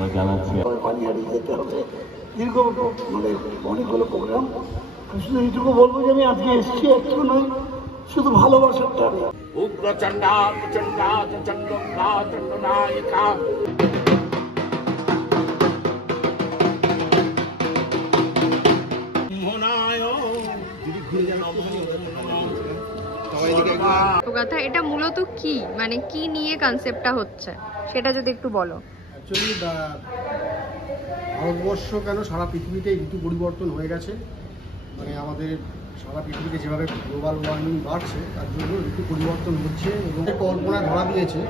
আমরা জানাচ্ছি পানিহাটি যেতে হবে। দীর্ঘ মানে অনেকগুলো প্রোগ্রাম। শুধু এইটুকু বলবো যে আমি আজকে এসছি একটু নয়, শুধু ভালোবাসার টানে। উগ্রচণ্ডা প্রচণ্ডা চণ্ডা চণ্ডনায়িকা কথা এটা মূলত কি, মানে কি নিয়ে কনসেপ্টটা হচ্ছে সেটা যদি একটু বলো। অ্যাকচুয়ালি ভারতবর্ষ কেন সারা পৃথিবীতে ঋতু পরিবর্তন হয়ে গেছে, মানে আমাদের সারা পৃথিবীতে যেভাবে গ্লোবাল ওয়ার্মিং বাড়ছে তার জন্য ঋতু পরিবর্তন হচ্ছে এবং কল্পনা ধরা দিয়েছে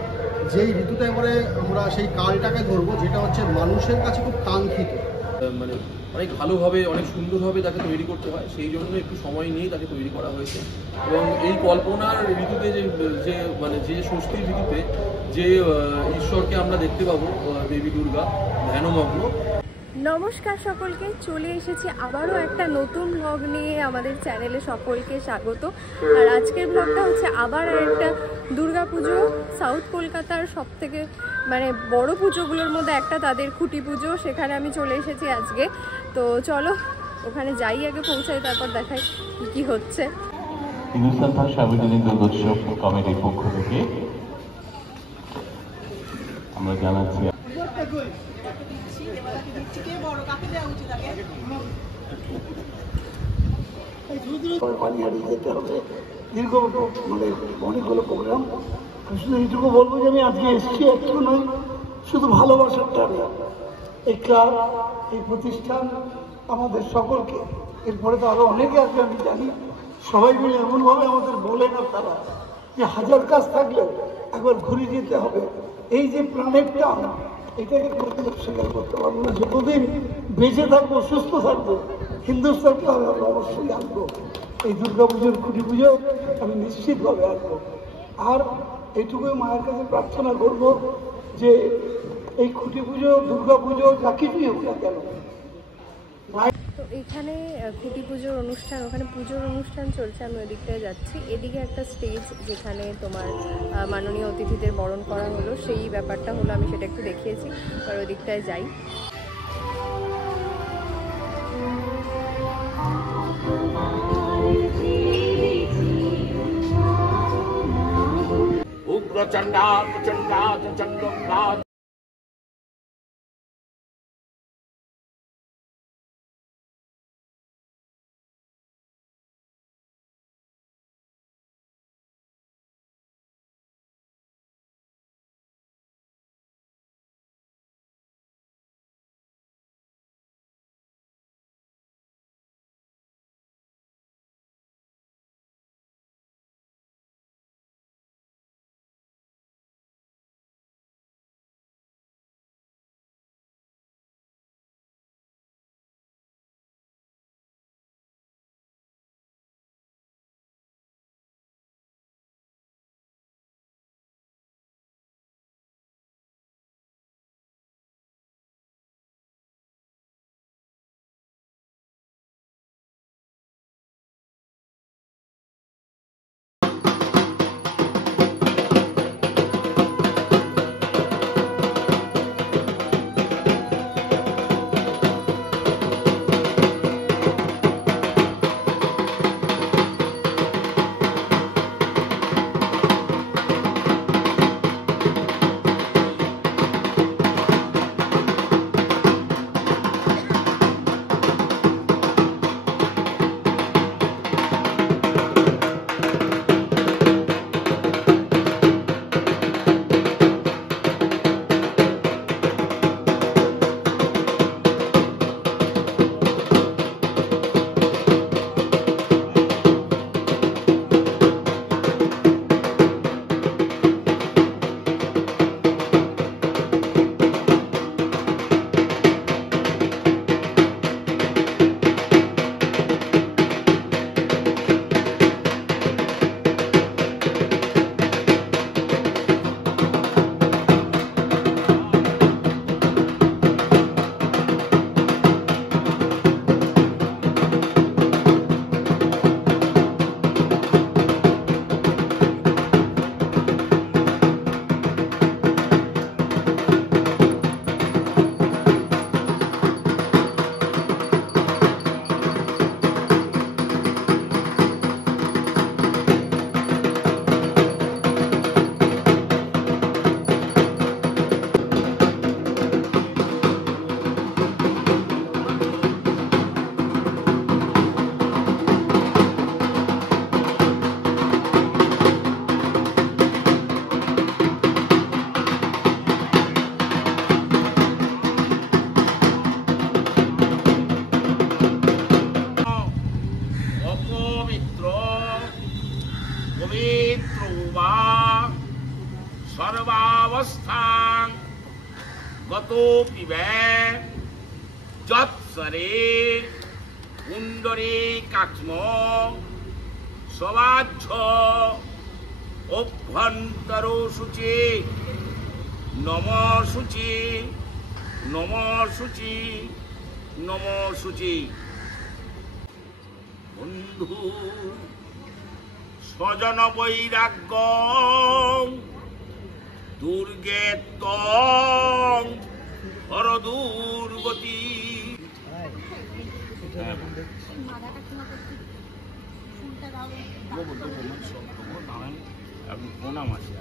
যেই ঋতুতে এবারে আমরা সেই কালটাকে ধরবো যেটা হচ্ছে মানুষের কাছে খুব কাঙ্ক্ষিত, মানে অনেক ভালোভাবে অনেক সুন্দরভাবে তাকে তৈরি করতে হয়, সেই জন্য একটু সময় নিয়ে তাকে তৈরি করা হয়েছে। এবং এই কল্পনার ঋতুতে যে মানে যে ষষ্ঠীর ঋতুতে যে ঈশ্বরকে আমরা দেখতে পাবো, দেবী দুর্গা ধ্যানমগ্ন। নমস্কার সকলকে, চলে এসেছি আবারও একটা নতুন ব্লগ নিয়ে। আমাদের চ্যানেলে সকলকে স্বাগত। আর আজকের ব্লগটা হচ্ছে আবার একটা দুর্গা পুজো, সাউথ কলকাতার সব থেকে মানে বড় পুজোগুলোর মধ্যে একটা, তাদের খুঁটি পুজো। সেখানে আমি চলে এসেছি আজকে। তো চলো ওখানে যাই, আগে পৌঁছাই, তারপর দেখাই কি কি হচ্ছে। হিন্দুস্তান সার্বজনীন দুর্গোৎসব কমিটির পক্ষ থেকে আমরা জানাচ্ছি পানিহাটি যেতে হবে। দীর্ঘ মানে অনেকগুলো প্রোগ্রাম। শুধু এইটুকু বলবো যে আমি আজকে এসছি একটু নয়, শুধু ভালোবাসার টানে। এই ক্লাব, এই প্রতিষ্ঠান আমাদের সকলকে, এরপরে তো আরো অনেকে আছে আমি জানি, সবাই মিলে এমনভাবে আমাদের বলে না তারা যে হাজার কাজ থাকলে একবার ঘুরে যেতে হবে। এই যে প্রাণের টান, এটাকে কোনোদিন স্বীকার করতে পারবো না। যতদিন বেঁচে থাকবো, সুস্থ থাকবো, হিন্দুস্তানকে আমরা অবশ্যই আনবো। এই দুর্গা পুজোর খুঁটি পুজো আমি নিশ্চিতভাবে আনবো। আর এইটুকুই মায়ের কাছে প্রার্থনা করবো যে এই খুঁটি পুজো, দুর্গা পুজো, যা কিছুই হোক না কেন, তো এখানে খুঁটি পুজোর অনুষ্ঠান, ওখানে পুজোর অনুষ্ঠান চলছে। আমি ওই দিকটায় যাচ্ছি। এদিকে একটা স্টেজ যেখানে তোমার মাননীয় অতিথিদের বরণ করা হলো, সেই ব্যাপারটা হলো, আমি সেটা একটু দেখিয়েছি। আর ওই দিকটায় যাই। উগ্রচণ্ডা প্রচণ্ডা চণ্ডা অবস্থান গত পিবে যৎসরে কুণ্ডরে কাক্ষ্ম সবাজ্য অভ্যন্তর সূচি নম সূচি নম সূচি নম সূচি। বন্ধু স্বজন বৈরাগ্য দুর্গে তং হর দুর্গতি। প্রণাম আছে।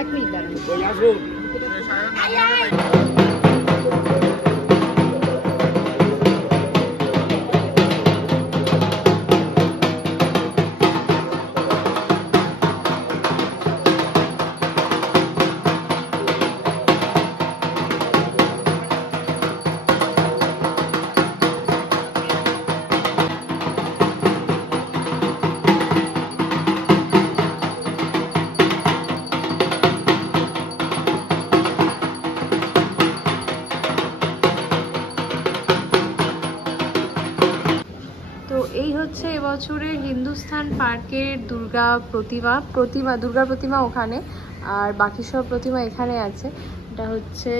এক মিনিট দাঁড়ান। এই হচ্ছে এবছরের হিন্দুস্থান পার্কের দুর্গা প্রতিমা ওখানে, আর বাকি সব প্রতিমা এখানে আছে। এটা হচ্ছে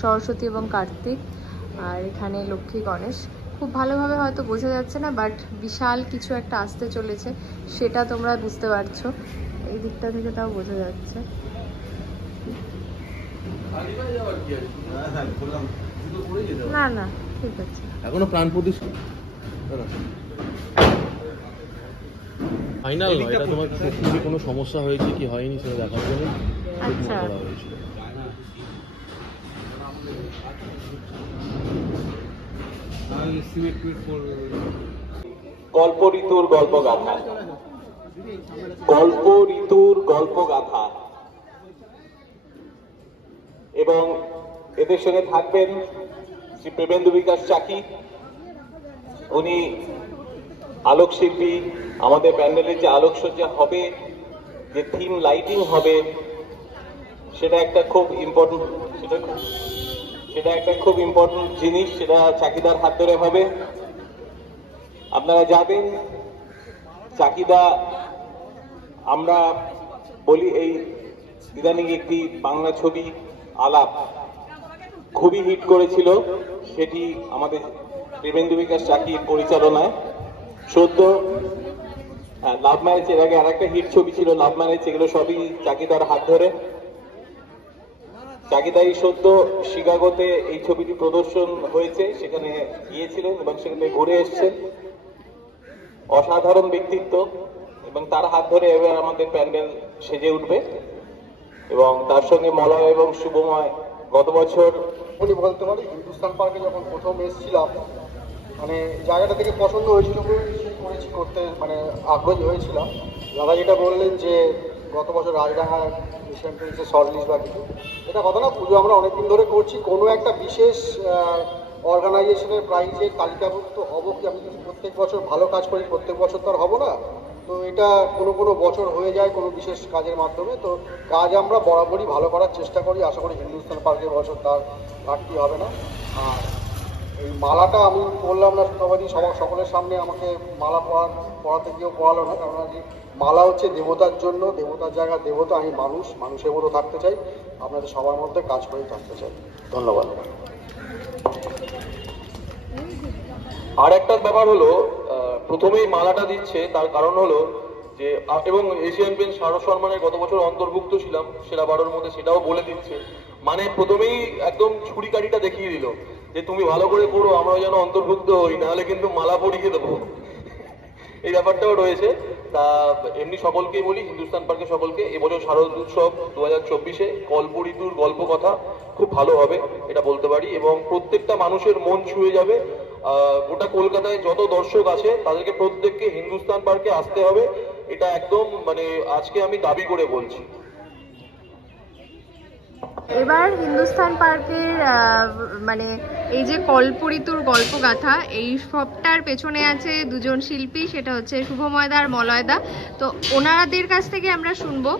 সরস্বতী এবং কার্তিক, আর এখানে লক্ষ্মী গণেশ। খুব ভালোভাবে হয়তো বোঝা যাচ্ছে না, বাট বিশাল কিছু একটা আসতে চলেছে সেটা তোমরা বুঝতে পারছো। এই দিকটা থেকে তাও বোঝা যাচ্ছে। না না ঠিক আছে, এখনো প্রাণ প্রতিষ্ঠা ফাইনাল নয়, এটা তোমার সত্যি কোনো সমস্যা হয়েছে কি হয়নি সেটা দেখার জন্য আচ্ছা করা হয়েছিল। গল্প ঋতুর গল্পগাথা, গল্প ঋতুর গল্পগাথা, এবং এদের সঙ্গে থাকবেন শ্রী প্রেমেন্দু বিকাশ চাকি। উনি আলোকশিল্পী। আমাদের প্যান্ডেলের যে আলোকসজ্জা হবে যে থিম লাইটিং হবে সেটা একটা খুব ইম্পর্টেন্ট জিনিস, সেটা চাকিদার হাত ধরে হবে। আপনারা জানেন চাকিদা, আমরা বলি এই ইদানিং একটি বাংলা ছবি আলাপ খুবই হিট করেছিল, সেটি আমাদের প্রেমেন্দু বিকাশ চাকির পরিচালনায়। সদ্য লাভ ম্যারেজ, এর আগে আর একটা হিট ছবি ছিল লাভ ম্যারেজ, এগুলো সবই চাকিদার হাত ধরে। চাকিদাই সদ্য শিকাগোতে এই ছবিটি প্রদর্শন হয়েছে, সেখানে গিয়েছিলেন এবং সেখানে ঘুরে এসছেন। অসাধারণ ব্যক্তিত্ব, এবং তার হাত ধরে এবার আমাদের প্যান্ডেল সেজে উঠবে। এবং তার সঙ্গে মলয় এবং শুভময় গত বছর উনি বলতে পারি হিন্দুস্তান পার্কে যখন প্রথম এসেছিলাম, মানে জায়গাটা থেকে পছন্দ হয়েছিল, করেছি করতে মানে আগ্রহী হয়েছিলাম। দাদা যেটা বললেন যে গত বছর রাজডাঙ্গা এশিয়ান পেন্টসের শর্ট লিস্ট বা কিছু, এটা কথা না, পুজো আমরা অনেকদিন ধরে করছি। কোনো একটা বিশেষ অর্গানাইজেশনের প্রাইজে তালিকাভুক্ত হব কি? আমি যদি প্রত্যেক বছর ভালো কাজ করি, প্রত্যেক বছর তো আর হবো না। তো এটা কোনো বছর হয়ে যায় কোনো বিশেষ কাজের মাধ্যমে। তো কাজ আমরা বরাবরই ভালো করার চেষ্টা করি, আশা করি হিন্দুস্তান পার্কের বছর তার ঘাটতি হবে না। আর এই মালাটা আমি বললাম না সুতবাদী সকলের সামনে আমাকে মালা পড়াতে গিয়েও পড়ালো না, কারণ মালা হচ্ছে দেবতার জন্য, দেবতার জায়গা দেবতা, আমি মানুষের মতো থাকতে চাই, আপনাদের সবার মধ্যে কাজ করেই থাকতে চাই। ধন্যবাদ। আর একটা ব্যাপার হলো, প্রথমেই মালাটা দিচ্ছে তার কারণ হলো যে, এবং এশিয়ান পেন্টস শারদ সম্মানের গত বছর অন্তর্ভুক্ত ছিলাম সেরা 12-র মধ্যে, সেটাও বলে দিচ্ছে। মানে প্রথমেই একদম ছুরিকাঠিটা দেখিয়ে দিল যে তুমি ভালো করে করো, আমরা যেন অন্তর্ভুক্ত হই, নাহলে কিন্তু মালা পরিয়ে দেবো। এই ব্যাপারটাও রয়েছে। তা এমনি সকলকেই বলি, হিন্দুস্তান পার্কে সকলকে এবছর শারদ উৎসব 2024-এ কল্প ঋতুর গল্প কথা খুব ভালো হবে, এটা বলতে পারি। এবং প্রত্যেকটা মানুষের মন ছুঁয়ে যাবে। গোটা কলকাতায় যত দর্শক আছে তাদেরকে প্রত্যেককে হিন্দুস্তান পার্কে আসতে হবে, এটা একদম মানে আজকে আমি দাবি করে বলছি। এবার হিন্দুস্তান পার্কের মানে এই যে কল্প ঋতুর গল্পগাথা, এই সবটার পেছনে আছে দুজন শিল্পী, সেটা হচ্ছে শুভময়দা আর মলয়দা। তো ওনাদের কাছ থেকে আমরা শুনবো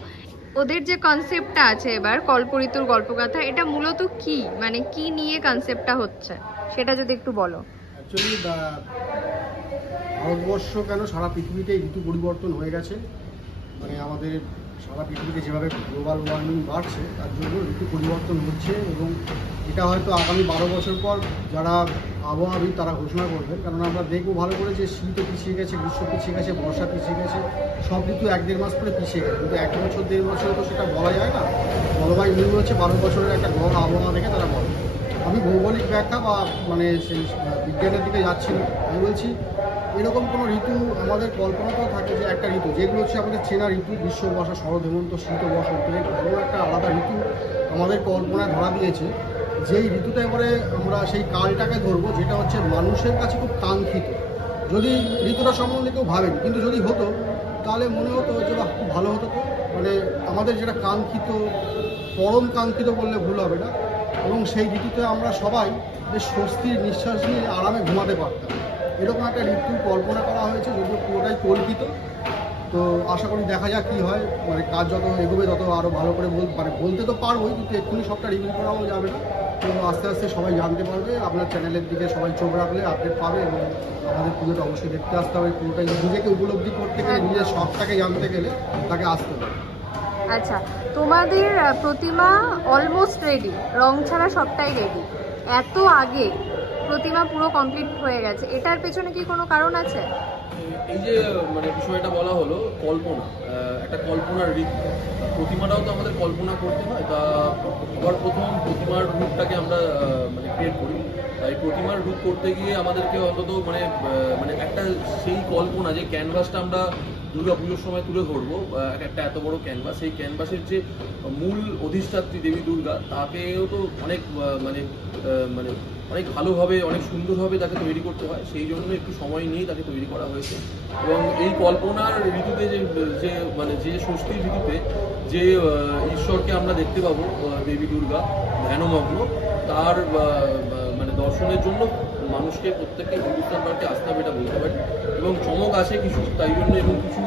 ওদের যে কনসেপ্টটা আছে এবার কল্প ঋতুর গল্পগাথা, এটা মূলত কি, মানে কি নিয়ে কনসেপ্টটা হচ্ছে সেটা যদি একটু বলো। অ্যাকচুয়ালি ভারতবর্ষ কেন সারা পৃথিবীতে ঋতু পরিবর্তন হয়ে গেছে, মানে আমাদের সারা পৃথিবীতে যেভাবে গ্লোবাল ওয়ার্মিং বাড়ছে তার জন্য ঋতু পরিবর্তন হচ্ছে। এবং এটা হয়তো আগামী 12 বছর পর যারা আবহাওয়াবিদ তারা ঘোষণা করবেন, কারণ আমরা দেখবো ভালো করে যে শীতও পিছিয়ে গেছে, গ্রীষ্ম পিছিয়ে গেছে, বর্ষা পিছিয়ে গেছে, সব ঋতু 1-1.5 মাস করে পিছিয়ে গেছে। কিন্তু 1 বছর 1.5 বছর তো সেটা বলা যায় না। জলবায়ু নিয়ম হচ্ছে 12 বছরের একটা গড় আবহাওয়া দেখে তারা বলে। আমি ভৌগোলিক ব্যাখ্যা বা মানে সেই বিজ্ঞানের দিকে যাচ্ছি না, আমি বলছি এরকম কোনো ঋতু আমাদের কল্পনাতেও থাকে যে একটা ঋতু যেগুলো হচ্ছে আমাদের চেনা ঋতু, গ্রীষ্ম, বর্ষা, শরৎ, হেমন্ত, শীত, বসন্ত, কোনো একটা আলাদা ঋতু আমাদের কল্পনায় ধরা দিয়েছে। যেই ঋতুটা এবারে আমরা সেই কালটাকে ধরবো যেটা হচ্ছে মানুষের কাছে খুব কাঙ্ক্ষিত। যদি ঋতুটা সম্বন্ধে কেউ ভাবেন, কিন্তু যদি হতো তাহলে মনে হতো যে বাহ খুব ভালো হতো। তো মানে আমাদের যেটা কাঙ্ক্ষিত, পরম কাঙ্ক্ষিত বললে ভুল হবে না, এবং সেই ঋতুতে আমরা সবাই বেশ স্বস্তির নিঃশ্বাস নিয়ে আরামে ঘুমাতে পারতাম। এরকম একটা ঋতু কল্পনা করা হয়েছে, যদিও পুরোটাই কল্পিত। তো আশা করি দেখা যাক কী হয়, মানে কাজ যত এগোবে তত আরও ভালো করে বলতে তো পারবোই, কিন্তু এক্ষুনি সবটা রিভিউ করাও যাবে না। তো আস্তে আস্তে সবাই জানতে পারবে, আপনার চ্যানেলের দিকে সবাই চোখ রাখলে আপডেট পাবে। এবং আমাদের পুজোটা অবশ্যই দেখতে আসতে হবে। পুরোটাই নিজেকে উপলব্ধি করতে গেলে, নিজের শখটাকে জানতে গেলে তাকে আসতে হবে। আচ্ছা, তোমাদের প্রতিমা অলমোস্ট রেডি, রং ছাড়া সবটাই রেডি, এত আগে প্রতিমা পুরো কমপ্লিট হয়ে গেছে, এটার পেছনে কি কোনো কারণ আছে? এই যে মানে বিষয়টা বলা হলো কল্পনা, একটা কল্পনার ঋতু, প্রতিমাটাও তো আমাদের কল্পনা করতে হয়। তা আবার প্রথম প্রতিমার রূপটাকে আমরা মানে ক্রিয়েট করি। এই প্রতিমার রূপ করতে গিয়ে আমাদেরকে অন্তত মানে একটা সেই কল্পনা, যে ক্যানভাসটা আমরা দুর্গা পুজোর সময় তুলে ধরবো, একটা এত বড় ক্যানভাস, সেই ক্যানভাসের যে মূল অধিষ্ঠাত্রী দেবী দুর্গা, তাকেও তো অনেক মানে অনেক ভালোভাবে, অনেক সুন্দরভাবে তাকে তৈরি করতে হয়। সেই জন্য একটু সময় নিয়ে তাকে তৈরি করা হয়েছে। এবং এই কল্পনার ঋতুতে যে মানে যে ষষ্ঠীর ঋতুতে যে ঈশ্বরকে আমরা দেখতে পাবো, দেবী দুর্গা ধ্যানমগ্ন, তার মানে দর্শনের জন্য মানুষকে প্রত্যেককে হিন্দুস্তান পার্কে আসতে হবে, এটা বলতে পারি। এবং চমক আছে কিছু, তাই জন্য এবং কিছু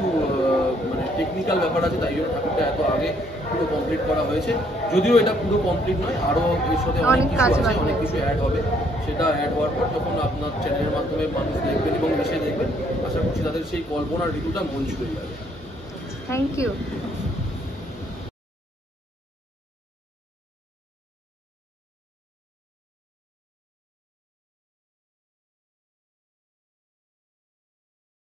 মানে টেকনিক্যাল ব্যাপার আছে, তাই জন্য ঠাকুরটা এত আগে পুরো কমপ্লিট করা হয়েছে। যদিও এটা পুরো কমপ্লিট নয়, আরও এর সাথে অনেক কিছু আছে, অনেক কিছু অ্যাড হবে। সেটা অ্যাড হওয়ার পর যখন আপনার চ্যানেলের মাধ্যমে মানুষ দেখবেন এবং এসে দেখবেন, আশা করছি তাদের সেই কল্পনার ঋতুটা মন ছুঁয়ে যাবে। Thank you.